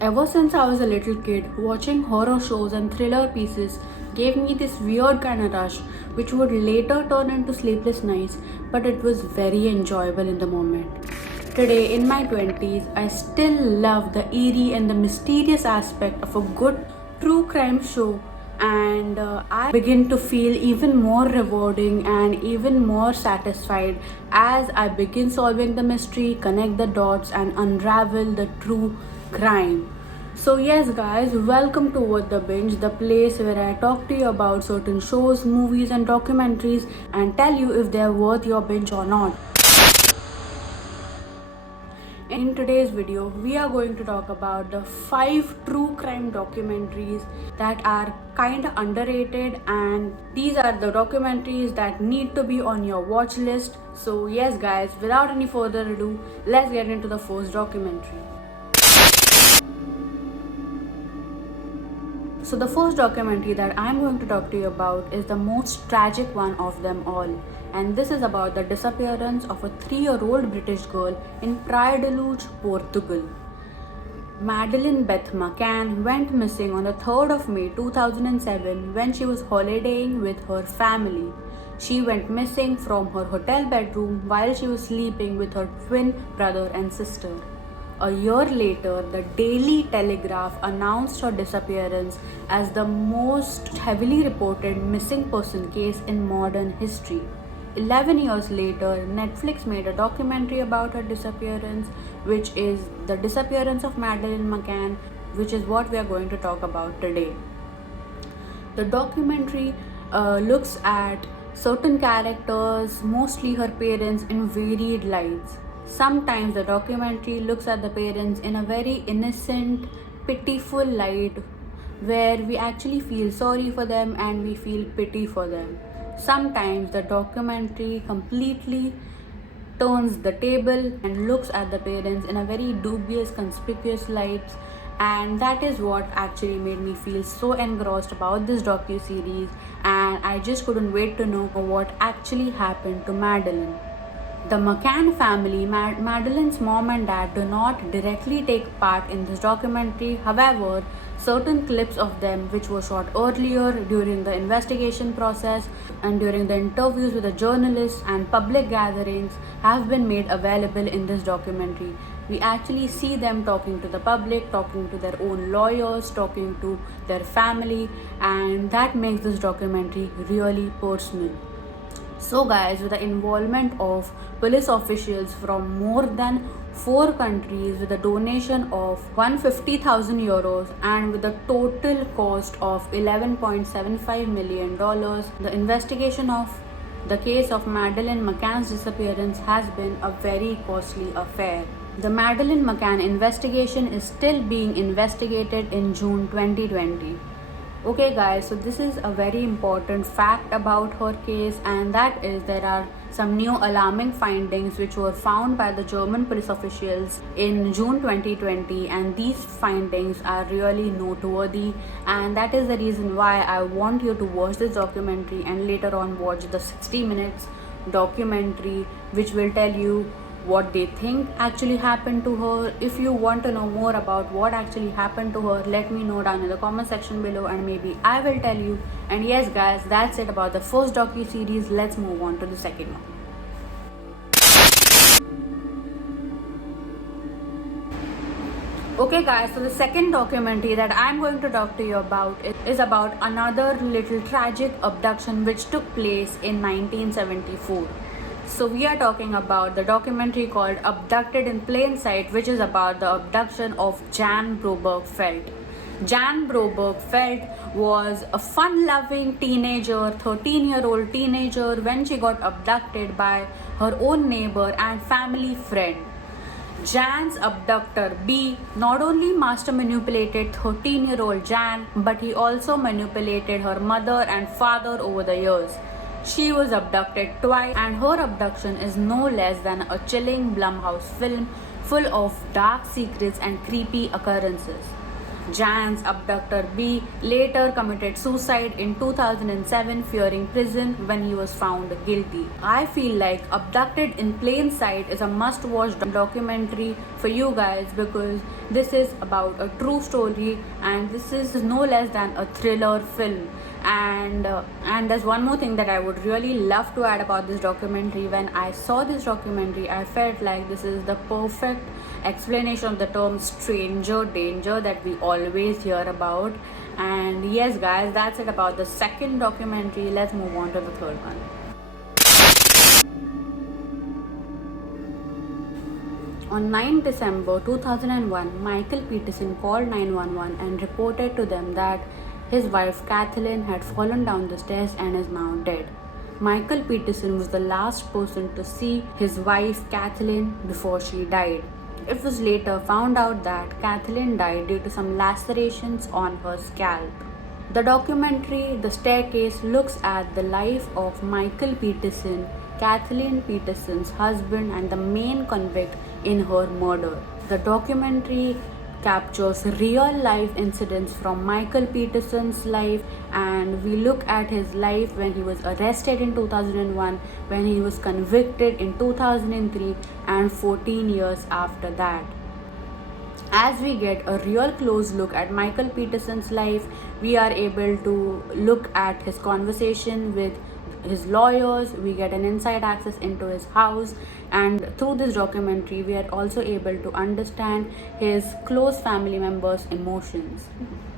Ever since I was a little kid, watching horror shows and thriller pieces gave me this weird kind of rush, which would later turn into sleepless nights, but it was very enjoyable in the moment. Today, in my 20s, I still love the eerie and the mysterious aspect of a good true crime show, and I begin to feel even more rewarding and even more satisfied as I begin solving the mystery, connect the dots, and unravel the true crime. So, yes, guys, welcome to What the Binge, the place where I talk to you about certain shows, movies, and documentaries and tell you if they're worth your binge or not. In today's video, we are going to talk about the 5 true crime documentaries that are kind of underrated, and these are the documentaries that need to be on your watch list. So, yes, guys, without any further ado, let's get into the first documentary. So, the first documentary that I'm going to talk to you about is the most tragic one of them all, and this is about the disappearance of a 3-year-old British girl in Praia de Luz, Portugal. Madeleine Beth McCann went missing on the 3rd of May 2007 when she was holidaying with her family. She went missing from her hotel bedroom while she was sleeping with her twin brother and sister. A year later, the Daily Telegraph announced her disappearance as the most heavily reported missing person case in modern history. 11 years later, Netflix made a documentary about her disappearance, which is The Disappearance of Madeleine McCann, which is what we are going to talk about today. The documentary looks at certain characters, mostly her parents, in varied lights. Sometimes the documentary looks at the parents in a very innocent, pitiful light where we actually feel sorry for them and we feel pity for them. Sometimes the documentary completely turns the table and looks at the parents in a very dubious, conspicuous light, and that is what actually made me feel so engrossed about this docu-series, and I just couldn't wait to know what actually happened to Madeleine. The McCann family, Madeleine's mom and dad, do not directly take part in this documentary. However, certain clips of them, which were shot earlier during the investigation process and during the interviews with the journalists and public gatherings, have been made available in this documentary. We actually see them talking to the public, talking to their own lawyers, talking to their family, and that makes this documentary really personal. So, guys, with the involvement of police officials from more than 4 countries, with a donation of 150,000 euros, and with a total cost of $11.75 million, the investigation of the case of Madeleine McCann's disappearance has been a very costly affair. The Madeleine McCann investigation is still being investigated in June 2020. Okay, guys, so this is a very important fact about her case, and that is there are some new alarming findings which were found by the German police officials in June 2020, and these findings are really noteworthy, and that is the reason why I want you to watch this documentary and later on watch the 60 minutes documentary which will tell you what they think actually happened to her. If you want to know more about what actually happened to her, let me know down in the comment section below and maybe I will tell you. And yes, guys, that's it about the first docu-series. Let's move on to the second one. Okay, guys, so the second documentary that I'm going to talk to you about is about another little tragic abduction which took place in 1974. So we are talking about the documentary called Abducted in Plain Sight, which is about the abduction of Jan Broberg Felt. Jan Broberg Felt was a fun-loving teenager, 13-year-old teenager, when she got abducted by her own neighbor and family friend. Jan's abductor B not only master manipulated 13-year-old Jan, but he also manipulated her mother and father over the years. She was abducted twice, and her abduction is no less than a chilling Blumhouse film full of dark secrets and creepy occurrences. Jan's abductor B later committed suicide in 2007, fearing prison when he was found guilty. I feel like Abducted in Plain Sight is a must watch documentary for you guys because this is about a true story and this is no less than a thriller film. And there's one more thing that I would really love to add about this documentary. When I saw this documentary, I felt like this is the perfect explanation of the term stranger danger that we always hear about. And yes guys, that's it about the second documentary. Let's move on to the third one. On 9 December 2001, Michael Peterson called 911 and reported to them that his wife Kathleen had fallen down the stairs and is now dead. Michael Peterson was the last person to see his wife Kathleen before she died. It was later found out that Kathleen died due to some lacerations on her scalp. The documentary The Staircase looks at the life of Michael Peterson, Kathleen Peterson's husband and the main convict in her murder. The documentary captures real life incidents from Michael Peterson's life, and we look at his life when he was arrested in 2001, when he was convicted in 2003, and 14 years after that. As we get a real close look at Michael Peterson's life, we are able to look at his conversation with his lawyers, we get an inside access into his house, and through this documentary we are also able to understand his close family members' emotions.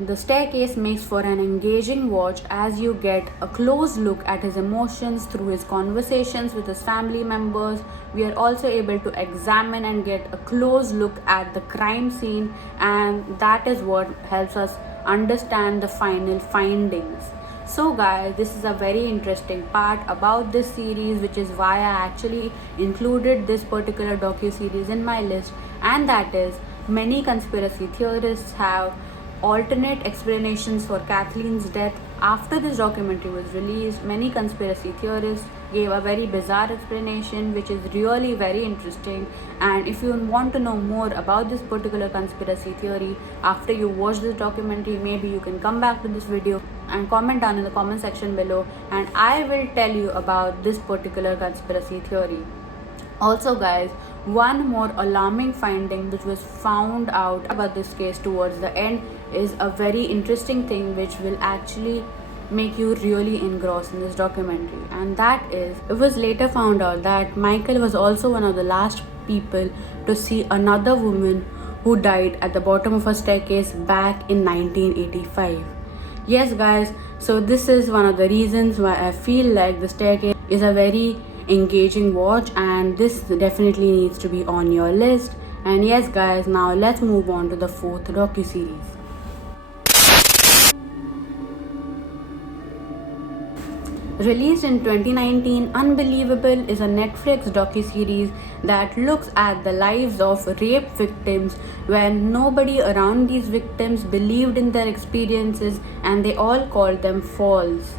The Staircase makes for an engaging watch as you get a close look at his emotions through his conversations with his family members. We are also able to examine and get a close look at the crime scene, and that is what helps us understand the final findings. So guys, this is a very interesting part about this series, which is why I actually included this particular docu-series in my list, and that is many conspiracy theorists have alternate explanations for Kathleen's death. After this documentary was released, many conspiracy theorists gave a very bizarre explanation, which is really very interesting. And if you want to know more about this particular conspiracy theory after you watch this documentary, maybe you can come back to this video and comment down in the comment section below, and I will tell you about this particular conspiracy theory. Also guys, one more alarming finding which was found out about this case towards the end is a very interesting thing which will actually make you really engrossed in this documentary, and that is, it was later found out that Michael was also one of the last people to see another woman who died at the bottom of a staircase back in 1985. Yes guys, so this is one of the reasons why I feel like The Staircase is a very engaging watch, and this definitely needs to be on your list. And yes guys, now let's move on to the fourth docu-series. Released in 2019, Unbelievable is a Netflix docu-series that looks at the lives of rape victims when nobody around these victims believed in their experiences and they all called them false.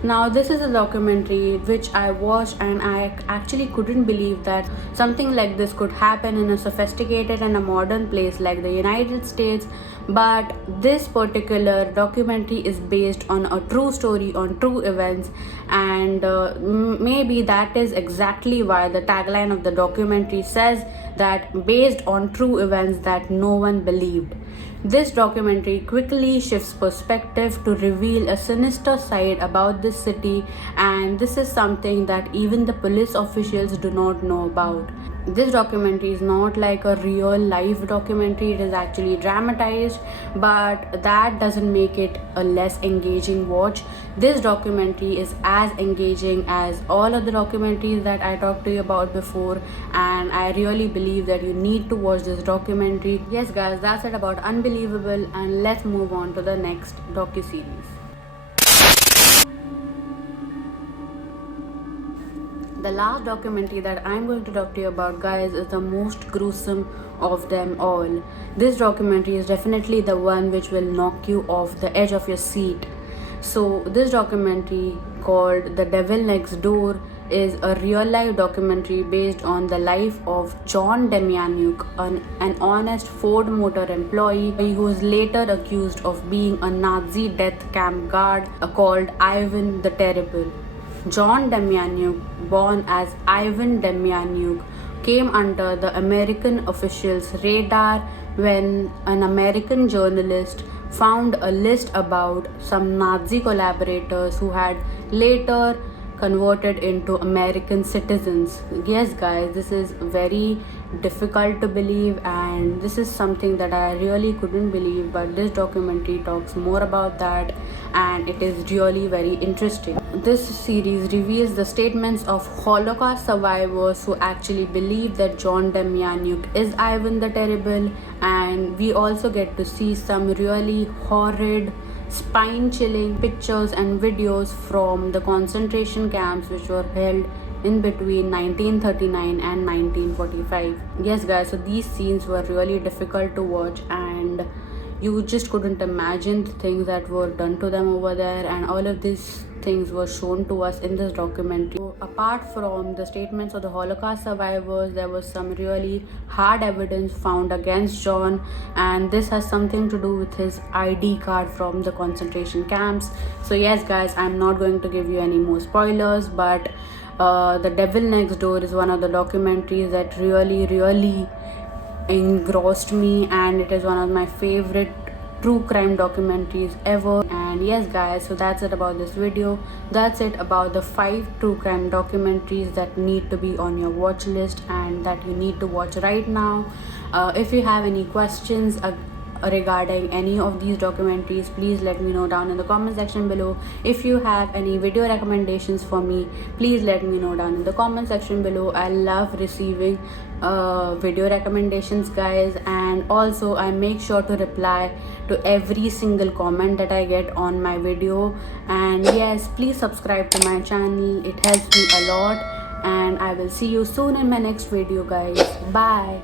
Now, this is a documentary which I watched, and I actually couldn't believe that something like this could happen in a sophisticated and a modern place like the United States. But this particular documentary is based on a true story, on true events, and maybe that is exactly why the tagline of the documentary says that based on true events that no one believed. This documentary quickly shifts perspective to reveal a sinister side about this city, and this is something that even the police officials do not know about. This documentary is not like a real life documentary, it is actually dramatized, but that doesn't make it a less engaging watch. This documentary is as engaging as all of the documentaries that I talked to you about before, and I really believe that you need to watch this documentary. Yes guys, that's it about Unbelievable, and let's move on to the next docu-series. The last documentary that I'm going to talk to you about, guys, is the most gruesome of them all. This documentary is definitely the one which will knock you off the edge of your seat. So this documentary called The Devil Next Door is a real life documentary based on the life of John Demjanjuk, an honest Ford Motor employee who was later accused of being a Nazi death camp guard called Ivan the Terrible. John Demjanjuk, born as Ivan Demjanjuk, came under the American officials' radar when an American journalist found a list about some Nazi collaborators who had later converted into American citizens. Yes, guys, this is very difficult to believe, and this is something that I really couldn't believe. But this documentary talks more about that, and it is really very interesting. This series reveals the statements of Holocaust survivors who actually believe that John Demjanjuk is Ivan the Terrible, and we also get to see some really horrid, spine chilling pictures and videos from the concentration camps which were held in between 1939 and 1945. Yes, guys, so these scenes were really difficult to watch, and you just couldn't imagine the things that were done to them over there, and all of these things were shown to us in this documentary. So, apart from the statements of the Holocaust survivors, there was some really hard evidence found against John, and this has something to do with his ID card from the concentration camps. So, yes, guys, I'm not going to give you any more spoilers, but The Devil Next Door is one of the documentaries that really engrossed me, and it is one of my favorite true crime documentaries ever. And yes, guys, so that's it about this video. That's it about the 5 true crime documentaries that need to be on your watch list and that you need to watch right now. If you have any questions regarding any of these documentaries, please let me know down in the comment section below. If you have any video recommendations for me, please let me know down in the comment section below. I love receiving video recommendations, guys, and also I make sure to reply to every single comment that I get on my video. And yes, please subscribe to my channel, it helps me a lot, and I will see you soon in my next video, guys. Bye.